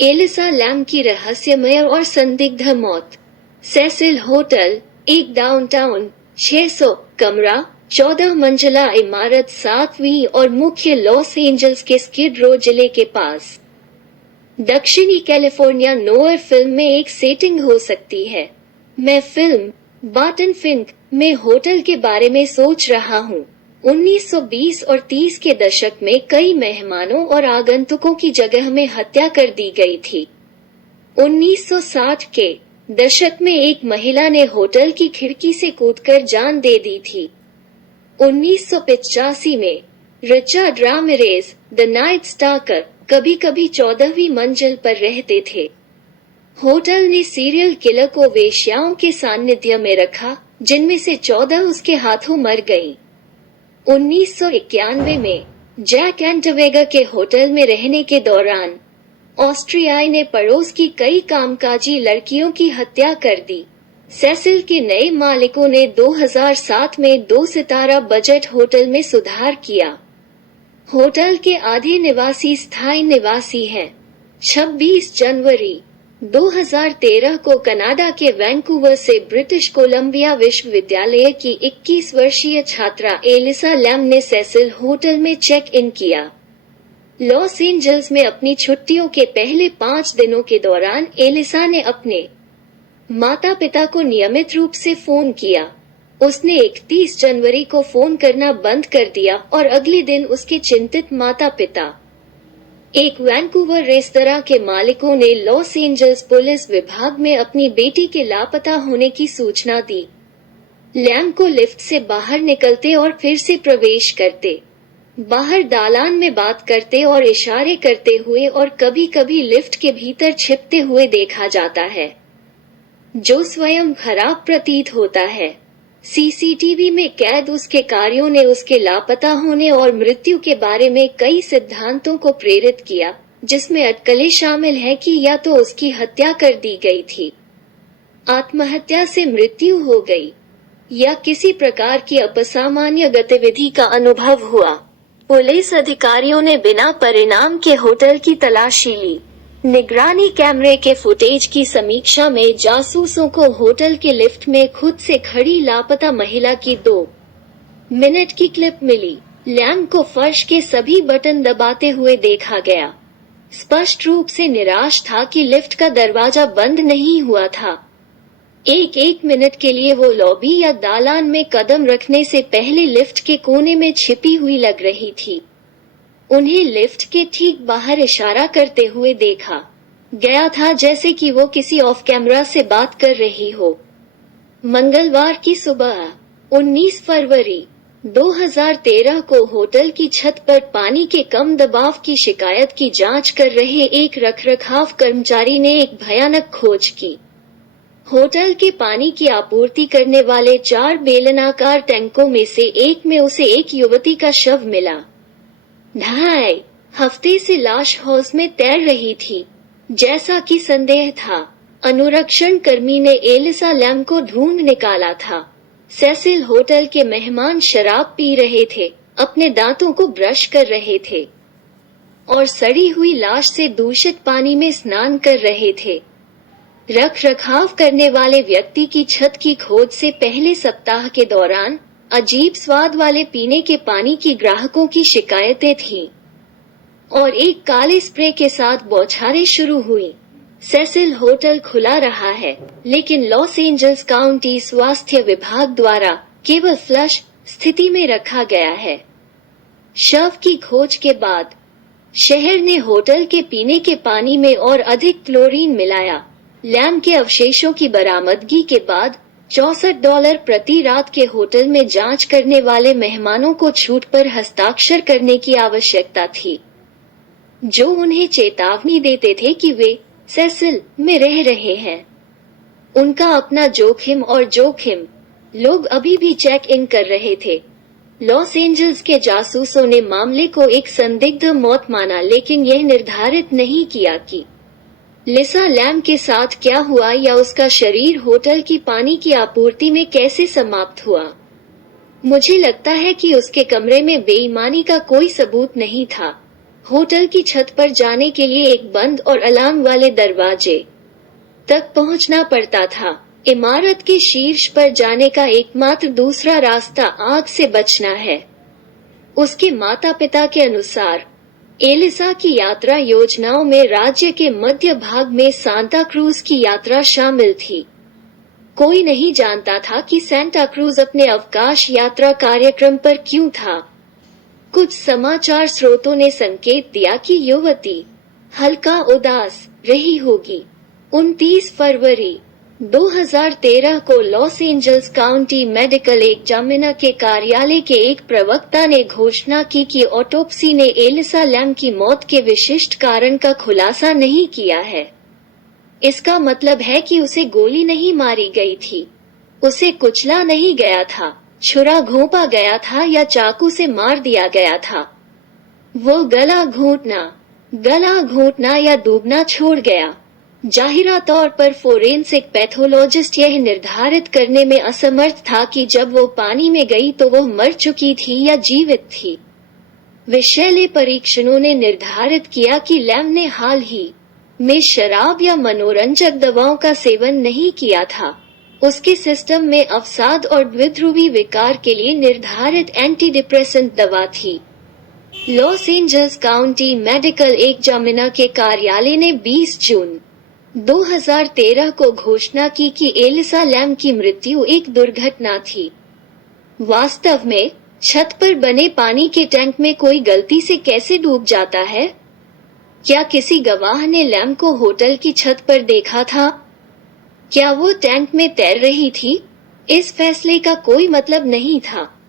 Elisa lamb की रहस्यमय और संदिग्ध मौत। सेसिल होटल, एक डाउनटाउन 600 कमरा 14 मंजिला इमारत 7वीं और मुख्य लॉस एंजल्स के स्किड रो जिले के पास। दक्षिणी कैलिफोर्निया। नोयर फिल्म में एक सेटिंग हो सकती है। मैं फिल्म बार्टन फिंक में होटल के बारे में सोच रहा हूँ। 1920 और 30 के दशक में कई मेहमानों और आगंतुकों की जगह में हत्या कर दी गई थी। 1960 के दशक में एक महिला ने होटल की खिड़की से कूदकर जान दे दी थी। 1985 में Richard Ramirez, the night Stacker, कभी-कभी 14वीं मंजिल पर रहते थे। होटल ने सीरियल किलर को वेश्याओं के सानिध्य में रखा, जिनमें से 14 उसके हाथों मर गईं। 1991 में जैक एंटवेगा के होटल में रहने के दौरान ऑस्ट्रियाई ने पड़ोस की कई कामकाजी लड़कियों की हत्या कर दी। सेसिल के नए मालिकों ने 2007 में 2 सितारा बजट होटल में सुधार किया। होटल के आधे निवासी स्थायी निवासी हैं। 26 जनवरी 2013 को कनाडा के वैंकूवर से ब्रिटिश कोलंबिया विश्वविद्यालय की 21 वर्षीय छात्रा एलिसा लैम ने सेसिल होटल में चेक इन किया। लॉस एंजल्स में अपनी छुट्टियों के पहले 5 दिनों के दौरान एलिसा ने अपने माता पिता को नियमित रूप से फोन किया। उसने 31 जनवरी को फोन करना बंद कर दिया और अगले दिन उसके चिंतित माता पिता। एक वैंकूवर रेस्तरां के मालिकों ने लॉस एंजल्स पुलिस विभाग में अपनी बेटी के लापता होने की सूचना दी। लैम को लिफ्ट से बाहर निकलते और फिर से प्रवेश करते, बाहर दालान में बात करते और इशारे करते हुए और कभी-कभी लिफ्ट के भीतर छिपते हुए देखा जाता है, जो स्वयं खराब प्रतीत होता है। सीसीटीवी में कैद उसके कार्यों ने उसके लापता होने और मृत्यु के बारे में कई सिद्धांतों को प्रेरित किया, जिसमें अटकलें शामिल हैं कि या तो उसकी हत्या कर दी गई थी, आत्महत्या से मृत्यु हो गई, या किसी प्रकार की असामान्य गतिविधि का अनुभव हुआ। पुलिस अधिकारियों ने बिना परिणाम के होटल की तलाशी ली। निगरानी कैमरे के फुटेज की समीक्षा में जासूसों को होटल के लिफ्ट में खुद से खड़ी लापता महिला की 2 मिनट की क्लिप मिली। लैम को फर्श के सभी बटन दबाते हुए देखा गया। स्पष्ट रूप से निराश था कि लिफ्ट का दरवाजा बंद नहीं हुआ था। एक मिनट के लिए वो लॉबी या दालान में कदम रखने से पहले लिफ्ट के कोने में छिपी हुई लग रही थी। उन्हें लिफ्ट के ठीक बाहर इशारा करते हुए देखा गया था, जैसे कि वो किसी ऑफ कैमरा से बात कर रही हो। मंगलवार की सुबह 19 फरवरी 2013 को होटल की छत पर पानी के कम दबाव की शिकायत की जांच कर रहे एक रखरखाव कर्मचारी ने एक भयानक खोज की। होटल के पानी की आपूर्ति करने वाले 4 बेलनाकार टैंकों में से एक में उसे एक युवती का शव मिला। 2.5 हफ्ते से लाश हौज में तैर रही थी, जैसा कि संदेह था। अनुरक्षण कर्मी ने एलिसा लैम को ढूंढ निकाला था। सेसिल होटल के मेहमान शराब पी रहे थे, अपने दांतों को ब्रश कर रहे थे और सड़ी हुई लाश से दूषित पानी में स्नान कर रहे थे। रख रखाव करने वाले व्यक्ति की छत की खोज से पहले सप्ताह के दौरान अजीब स्वाद वाले पीने के पानी की ग्राहकों की शिकायतें थीं और एक काले स्प्रे के साथ बौछारें शुरू हुई। सेसिल होटल खुला रहा है, लेकिन लॉस एंजल्स काउंटी स्वास्थ्य विभाग द्वारा केवल फ्लश स्थिति में रखा गया है। शव की खोज के बाद शहर ने होटल के पीने के पानी में और अधिक क्लोरीन मिलाया। लैम के अवशेषों की बरामदगी के बाद $64 प्रति रात के होटल में जांच करने वाले मेहमानों को छूट पर हस्ताक्षर करने की आवश्यकता थी, जो उन्हें चेतावनी देते थे कि वे सेसिल में रह रहे हैं। उनका अपना जोखिम और जोखिम। लोग अभी भी चेक इन कर रहे थे। लॉस एंजल्स के जासूसों ने मामले को एक संदिग्ध मौत माना, लेकिन यह निर्धारित नहीं किया कि लिसा लैम के साथ क्या हुआ या उसका शरीर होटल की पानी की आपूर्ति में कैसे समाप्त हुआ। मुझे लगता है कि उसके कमरे में बेईमानी का कोई सबूत नहीं था। होटल की छत पर जाने के लिए एक बंद और अलार्म वाले दरवाजे तक पहुंचना पड़ता था। इमारत के शीर्ष पर जाने का एकमात्र दूसरा रास्ता आग से बचना है। उसके माता पिता के अनुसार एलिसा की यात्रा योजनाओं में राज्य के मध्य भाग में सांता क्रूज की यात्रा शामिल थी। कोई नहीं जानता था कि सांता क्रूज अपने अवकाश यात्रा कार्यक्रम पर क्यों था। कुछ समाचार स्रोतों ने संकेत दिया कि युवती हल्का उदास रही होगी। 29 फरवरी 2013 को Los Angeles county medical examiner के कार्यालय के एक प्रवक्ता ने घोषणा की कि ऑटोप्सी ने एलिसा लैम की मौत के विशिष्ट कारण का खुलासा नहीं किया है। इसका मतलब है कि उसे गोली नहीं मारी गई थी, उसे कुचला नहीं गया था, छुरा घोंपा गया था या चाकू से मार दिया गया था। वो गला घोंटना या डूबना छोड़ गया। जाहिरा तौर पर फोरेंसिक पैथोलॉजिस्ट यह निर्धारित करने में असमर्थ था कि जब वो पानी में गई तो वो मर चुकी थी या जीवित थी। विषैले परीक्षणों ने निर्धारित किया कि लैम ने हाल ही में शराब या मनोरंजक दवाओं का सेवन नहीं किया था। उसके सिस्टम में अवसाद और द्विध्रुवी विकार के लिए निर्धारित एंटी डिप्रेसेंट दवा थी। Los Angeles county medical examiner के कार्यालय ने 20 जून 2013 को घोषणा की कि एलिसा लैम की मृत्यु एक दुर्घटना थी। वास्तव में छत पर बने पानी के टैंक में कोई गलती से कैसे डूब जाता है? क्या किसी गवाह ने लैम को होटल की छत पर देखा था? क्या वो टैंक में तैर रही थी? इस फैसले का कोई मतलब नहीं था।